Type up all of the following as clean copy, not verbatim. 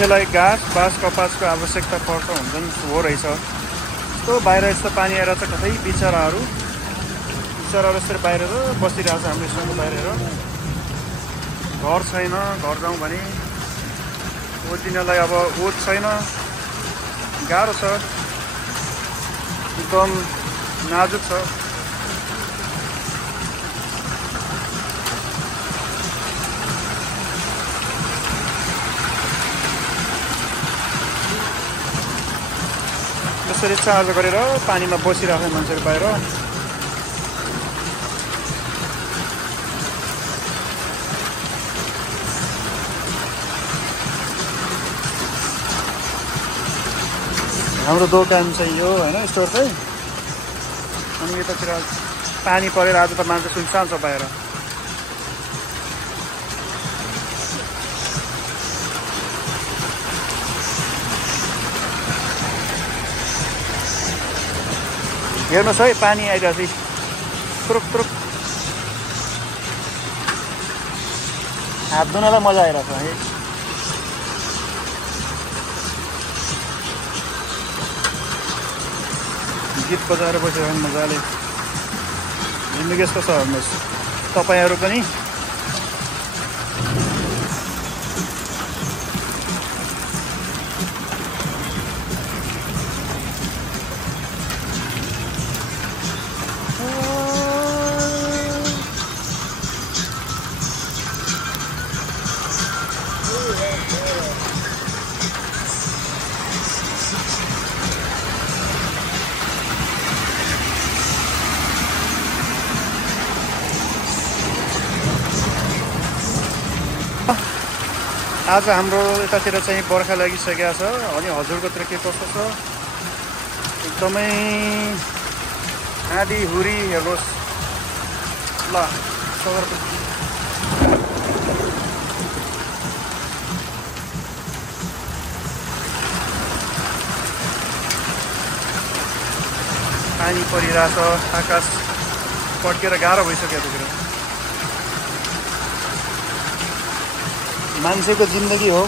मान्छेलाई घाँस बाँस कपासको आवश्यकता पर्छ हुन्छन् हो रहेछ। यस्तो बाहिर यस्तो पानी आएर चाहिँ कतै बिचराहरू यसरी बाहिर बसिरहेछ। हाम्रो स्कुलको बाहिर घर छैन, घर जाउँ भने ओर्जिनललाई अब ओत छैन, गाह्रो छ, एकदम नाजुक छ। यसरी चार्ज गरेर पानीमा बसिरहेको मान्छेहरू बाहिर। हाम्रो दोकान चाहिँ यो होइन, स्टोर चाहिँ। अनि यतातिर पानी परेर आज त मान्छे सुनसान छ बाहिर। हेर्नुहोस् है, पानी आइरहेको छ तुरुक तुरुक। हात धुनलाई मजा आइरहेको छ है। गीत बजाएर बसिरहनु मजाले। जिन्दगी यस्तो छ, हेर्नुहोस् तपाईँहरू पनि आज हाम्रो यतातिर चाहिँ बर्खा लागिसकेको छ। अनि हजुरकोतिर के कस्तो छ? एकदमै आँधी हुरी हेर्नुहोस् ल। पानी परिरहेछ, आकाश पड्केर गाह्रो भइसक्यो यतातिर। मान्छेको जिन्दगी हो,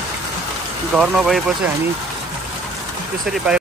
घर नभएपछि हामी त्यसरी बाहिर